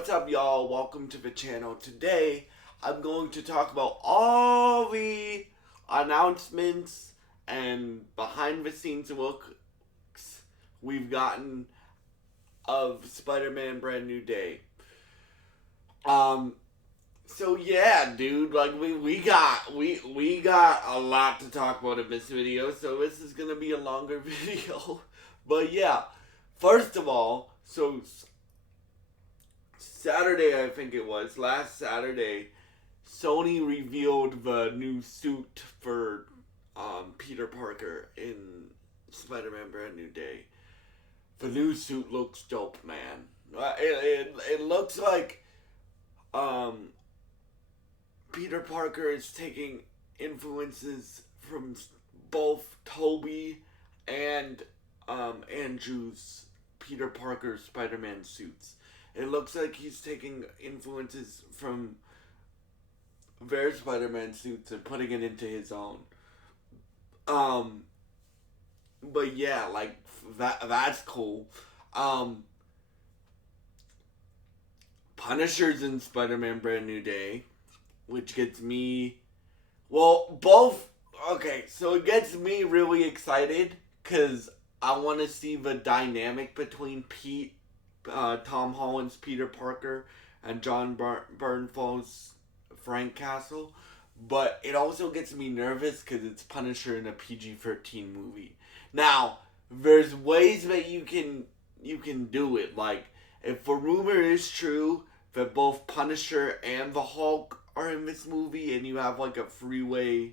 What's up, y'all? Welcome to the channel. Today, I'm going to talk about all the announcements and behind-the-scenes looks we've gotten of Spider-Man Brand New Day. So yeah, dude, like we got a lot to talk about in this video, so this is gonna be a longer video. But yeah, first of all, so Saturday, I think it was, last Saturday, Sony revealed the new suit for Peter Parker in Spider-Man Brand New Day. The new suit looks dope, man. It looks like Peter Parker is taking influences from both Tobey and Andrew's Peter Parker Spider-Man suits. It looks like he's taking influences from their Spider-Man suits and putting it into his own. But yeah, like that's cool. Punisher's in Spider-Man Brand New Day, which gets me, well, both. Okay, so it gets me really excited because I want to see the dynamic between Tom Holland's Peter Parker and John Bernthal's Frank Castle, but it also gets me nervous because it's Punisher in a PG-13 movie. Now, there's ways that you can do it. Like, if the rumor is true that both Punisher and the Hulk are in this movie, and you have like a freeway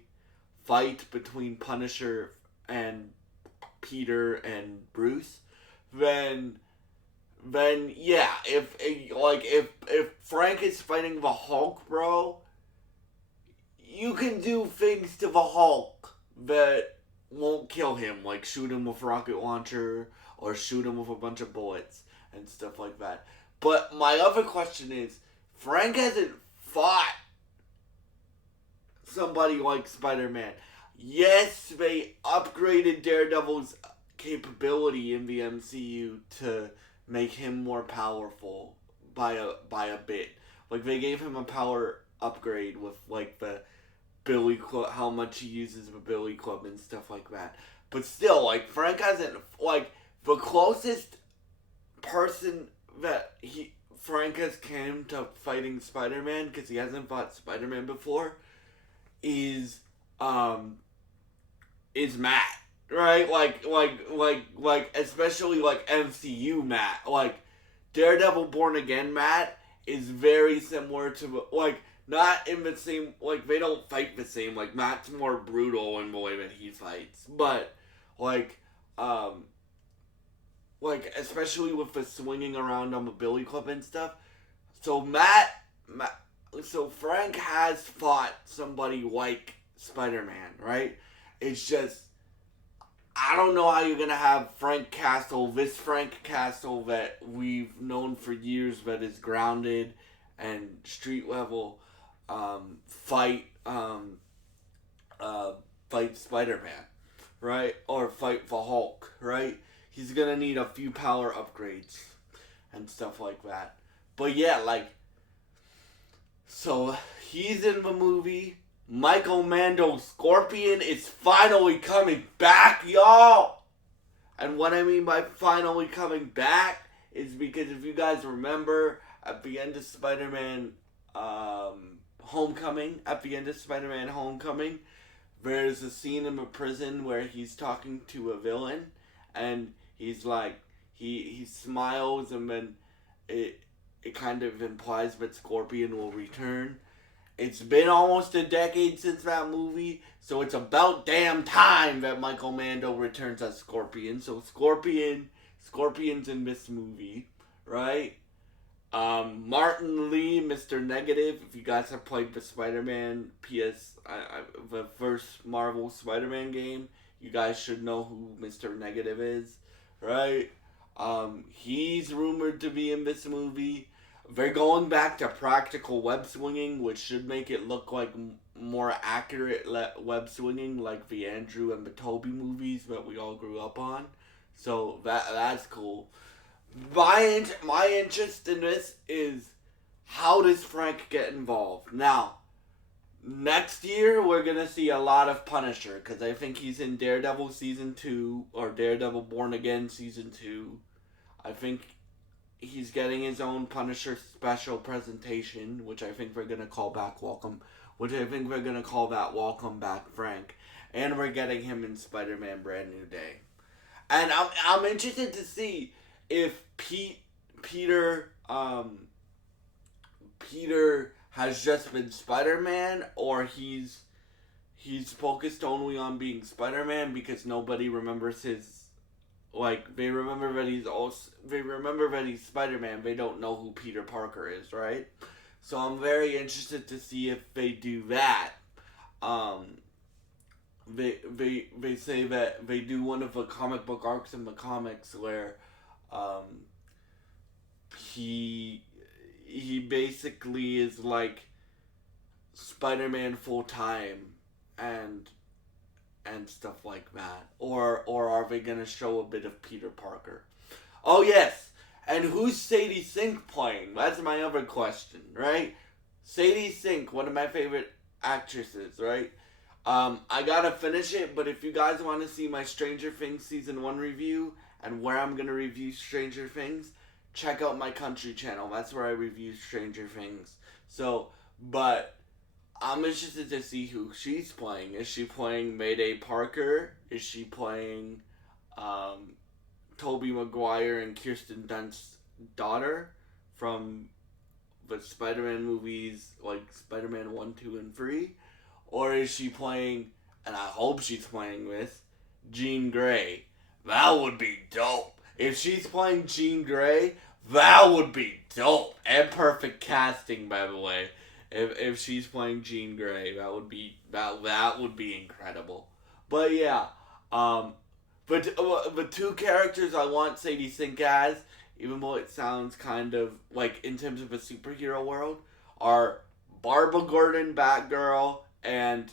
fight between Punisher and Peter and Bruce, then yeah, if Frank is fighting the Hulk, bro, you can do things to the Hulk that won't kill him, like shoot him with a rocket launcher or shoot him with a bunch of bullets and stuff like that. But my other question is, Frank hasn't fought somebody like Spider-Man. Yes, they upgraded Daredevil's capability in the MCU to make him more powerful by a bit. Like, they gave him a power upgrade with like the Billy Club, how much he uses the Billy Club and stuff like that. But still, like, Frank hasn't, like, the closest person that Frank has came to fighting Spider-Man, because he hasn't fought Spider-Man before, is Matt. Right? Like, especially, like, MCU Matt. Like, Daredevil Born Again Matt is very similar to, like, not in the same, like, they don't fight the same. Like, Matt's more brutal in the way that he fights. But, like, especially with the swinging around on the Billy Club and stuff. So, so Frank has fought somebody like Spider-Man, right? It's just, I don't know how you're going to have this Frank Castle that we've known for years that is grounded and street level, fight Spider-Man, right? Or fight the Hulk, right? He's going to need a few power upgrades and stuff like that. But yeah, like, so he's in the movie. Michael Mando's Scorpion is finally coming back, y'all! And what I mean by finally coming back is because if you guys remember, at the end of Spider-Man Homecoming, there's a scene in the prison where he's talking to a villain, and he's like, he smiles, and then it kind of implies that Scorpion will return. It's been almost a decade since that movie, so it's about damn time that Michael Mando returns as Scorpion. So Scorpion's in this movie, right? Martin Lee, Mr. Negative, if you guys have played the Spider-Man the first Marvel Spider-Man game, you guys should know who Mr. Negative is, right? He's rumored to be in this movie. They're going back to practical web swinging, which should make it look like more accurate web swinging, like the Andrew and the Tobey movies that we all grew up on. So that's cool. My interest in this is how does Frank get involved? Now, next year we're gonna see a lot of Punisher because I think he's in Daredevil season 2 or Daredevil Born Again season 2. I think he's getting his own Punisher special presentation, which I think we're gonna call back Welcome, which I think we're gonna call that Welcome Back Frank, and we're getting him in Spider-Man Brand New Day, and I'm interested to see if Peter Peter has just been Spider-Man or he's focused only on being Spider-Man because nobody remembers his. Like, they remember that he's Spider-Man. They don't know who Peter Parker is, right? So I'm very interested to see if they do that. Um, they say that they do one of the comic book arcs in the comics where, he basically is like Spider-Man full time, and stuff like that. Or are they gonna show a bit of Peter Parker? Oh yes, and who's Sadie Sink playing? That's my other question, right? Sadie Sink, one of my favorite actresses, right? I gotta finish it, but if you guys want to see my Stranger Things season 1 review and where I'm gonna review Stranger Things, check out my country channel. That's where I review Stranger Things. So, but I'm interested to see who she's playing. Is she playing Mayday Parker? Is she playing Tobey Maguire and Kirsten Dunst's daughter from the Spider-Man movies, like Spider-Man 1, 2, and 3? Or is she playing, and I hope she's playing with, Jean Grey? That would be dope. If she's playing Jean Grey, that would be dope. And perfect casting, by the way. If she's playing Jean Grey, that would be incredible. But yeah, but the two characters I want Sadie Sink as, even though it sounds kind of like in terms of a superhero world, are Barbara Gordon, Batgirl, and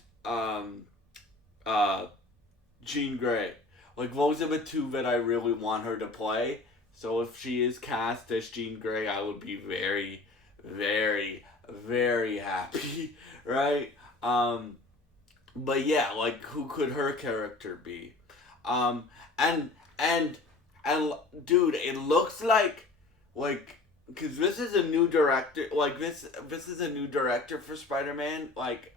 Jean Grey. Like, those are the two that I really want her to play. So if she is cast as Jean Grey, I would be very, very, very happy, right? But yeah, like, who could her character be? Um, and and dude, it looks like, because this is a new director, like, this is a new director for Spider-Man. Like,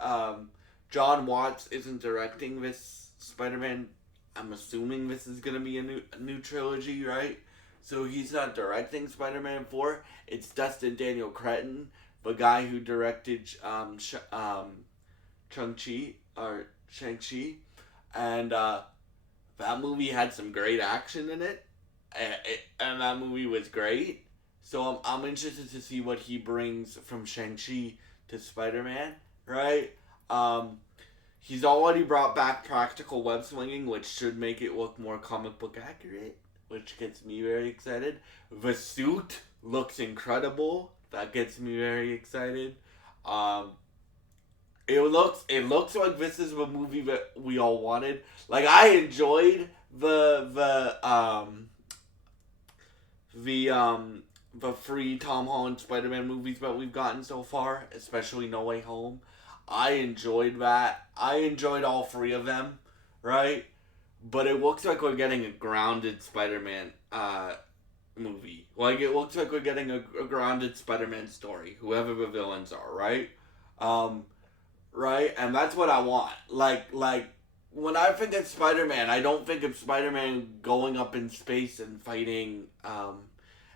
John Watts isn't directing this Spider-Man. I'm assuming this is gonna be a new trilogy, right? So he's not directing Spider-Man 4. It's Dustin Daniel Cretton, the guy who directed Shang-Chi, and that movie had some great action in it, and that movie was great. So I'm interested to see what he brings from Shang-Chi to Spider-Man, right? He's already brought back practical web slinging, which should make it look more comic book accurate, which gets me very excited. The suit looks incredible. That gets me very excited. It looks like this is the movie that we all wanted. Like, I enjoyed the free Tom Holland Spider-Man movies that we've gotten so far, especially No Way Home. I enjoyed that. I enjoyed all 3 of them, right? But it looks like we're getting a grounded Spider-Man movie. Like, it looks like we're getting a grounded Spider-Man story, whoever the villains are, right? Right? And that's what I want. Like, when I think of Spider-Man, I don't think of Spider-Man going up in space and fighting,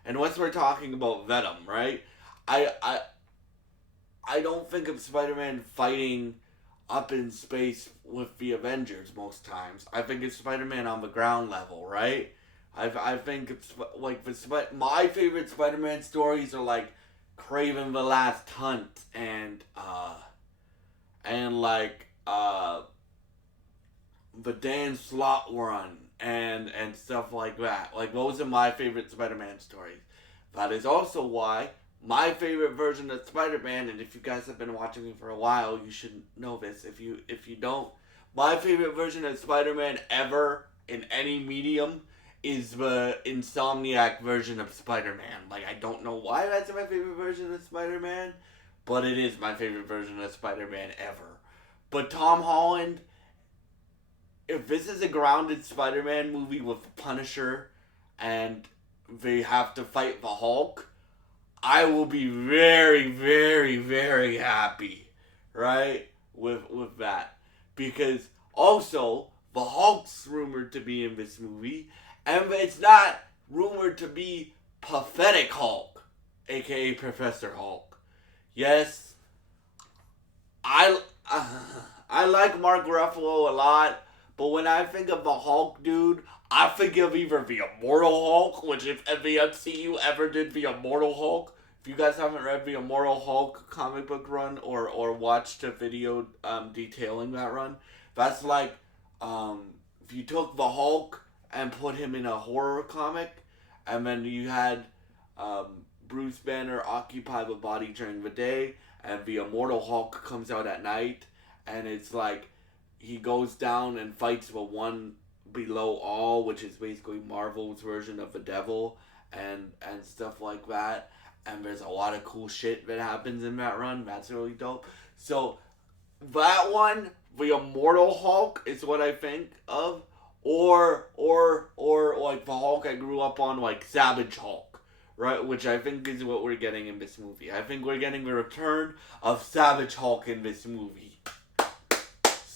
unless we're talking about Venom, right? I don't think of Spider-Man fighting up in space with the Avengers most times. I think it's Spider-Man on the ground level, right? I think it's like my favorite Spider-Man stories are like Kraven the Last Hunt and the Dan Slott run and stuff like that. Like, those are my favorite Spider-Man stories. That is also why my favorite version of Spider-Man, and if you guys have been watching me for a while, you should know this. If you don't, my favorite version of Spider-Man ever in any medium is the Insomniac version of Spider-Man. Like, I don't know why that's my favorite version of Spider-Man, but it is my favorite version of Spider-Man ever. But Tom Holland, if this is a grounded Spider-Man movie with Punisher and they have to fight the Hulk, I will be very, very, very happy, right, with that. Because also, the Hulk's rumored to be in this movie, and it's not rumored to be Pathetic Hulk, aka Professor Hulk. Yes, I, I like Mark Ruffalo a lot, but when I think of the Hulk dude, I think of either the Immortal Hulk, which if the MCU ever did the Immortal Hulk, if you guys haven't read the Immortal Hulk comic book run or watched a video detailing that run, that's like if you took the Hulk and put him in a horror comic, and then you had Bruce Banner occupy the body during the day, and the Immortal Hulk comes out at night, and it's like he goes down and fights the one below all, which is basically Marvel's version of the devil, and stuff like that. And there's a lot of cool shit that happens in that run. That's really dope. So that one, the Immortal Hulk, is what I think of, or like the Hulk I grew up on, like Savage Hulk, right? Which I think is what we're getting in this movie. I think we're getting the return of Savage Hulk in this movie.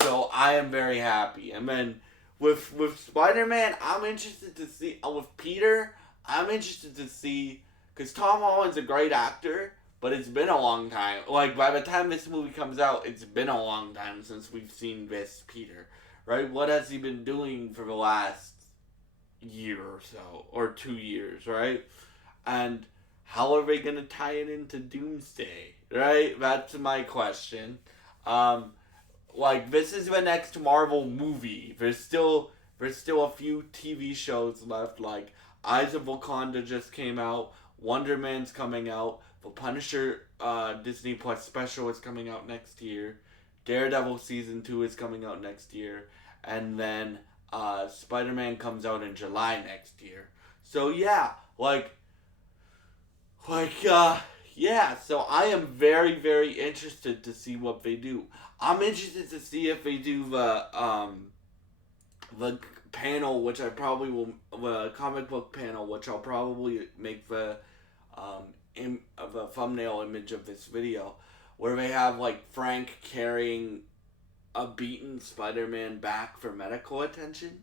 So I am very happy. And then with Spider-Man, I'm interested to see. With Peter, I'm interested to see, because Tom Holland's a great actor, but it's been a long time. Like, by the time this movie comes out, it's been a long time since we've seen this Peter, right? What has he been doing for the last year or so, or 2 years, right? And how are they going to tie it into Doomsday, right? That's my question. Like, this is the next Marvel movie. There's still a few TV shows left, like Eyes of Wakanda just came out, Wonder Man's coming out, the Punisher Disney Plus special is coming out next year, Daredevil season 2 is coming out next year, and then Spider-Man comes out in July next year. So yeah, yeah, so I am very, very interested to see what they do. I'm interested to see if they do the panel, which I probably will, the comic book panel, which I'll probably make the the thumbnail image of this video, where they have like Frank carrying a beaten Spider-Man back for medical attention,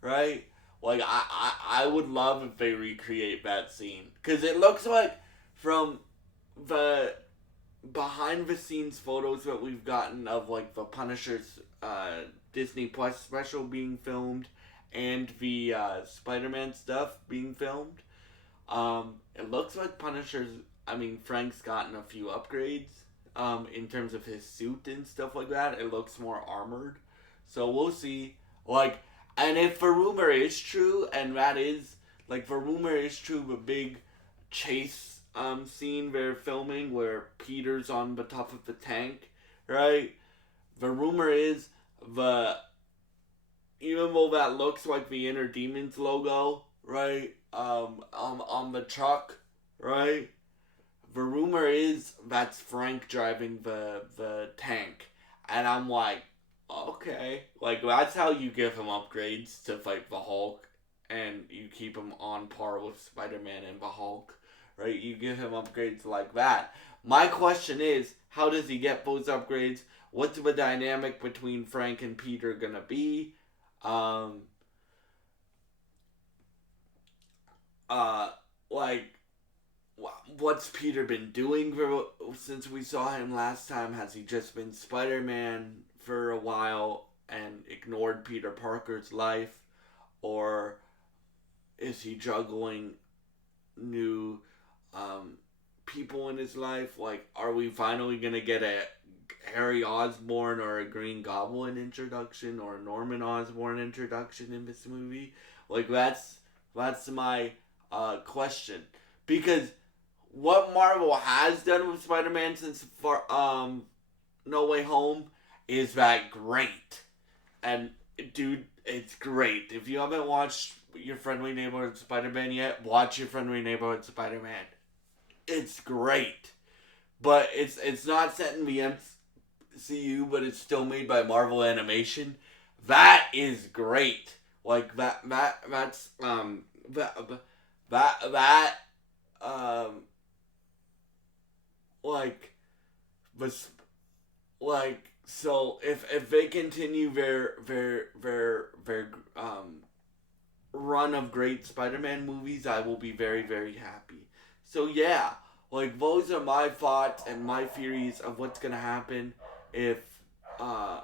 right? Like I would love if they recreate that scene, because it looks like from the behind the scenes photos that we've gotten of like the Punisher's Disney Plus special being filmed and the Spider-Man stuff being filmed, it looks like Frank's gotten a few upgrades in terms of his suit and stuff like that. It looks more armored, so we'll see. Like, and if the rumor is true, and that is, like, the rumor is true, the big chase scene they're filming where Peter's on the top of the tank, right? The rumor is even though that looks like the Inner Demons logo, right? On the truck, right? The rumor is that's Frank driving the tank, and I'm like, okay, like that's how you give him upgrades to fight the Hulk, and you keep him on par with Spider-Man and the Hulk, right? You give him upgrades like that. My question is, how does he get those upgrades? What's the dynamic between Frank and Peter gonna be? What's Peter been doing since we saw him last time? Has he just been Spider-Man for a while and ignored Peter Parker's life? Or is he juggling new people in his life? Like, are we finally gonna get a Harry Osborn or a Green Goblin introduction or a Norman Osborn introduction in this movie? Like, that's my question, because what Marvel has done with Spider-Man since No Way Home is that great. And dude, it's great. If you haven't watched your Friendly Neighborhood Spider-Man yet, watch your Friendly Neighborhood Spider-Man. It's great, but it's not set in the MCU, but it's still made by Marvel Animation. That is great. Like that's that like was like so if they continue their run of great Spider-Man movies, I will be very, very happy. So yeah, like those are my thoughts and my theories of what's gonna happen if uh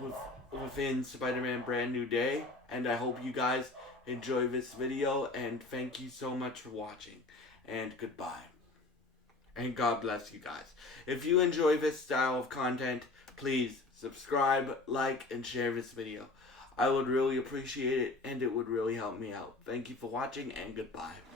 with, within Spider-Man Brand New Day. And I hope you guys enjoy this video, and thank you so much for watching, and goodbye. And God bless you guys. If you enjoy this style of content, please subscribe, like, and share this video. I would really appreciate it, and it would really help me out. Thank you for watching, and goodbye.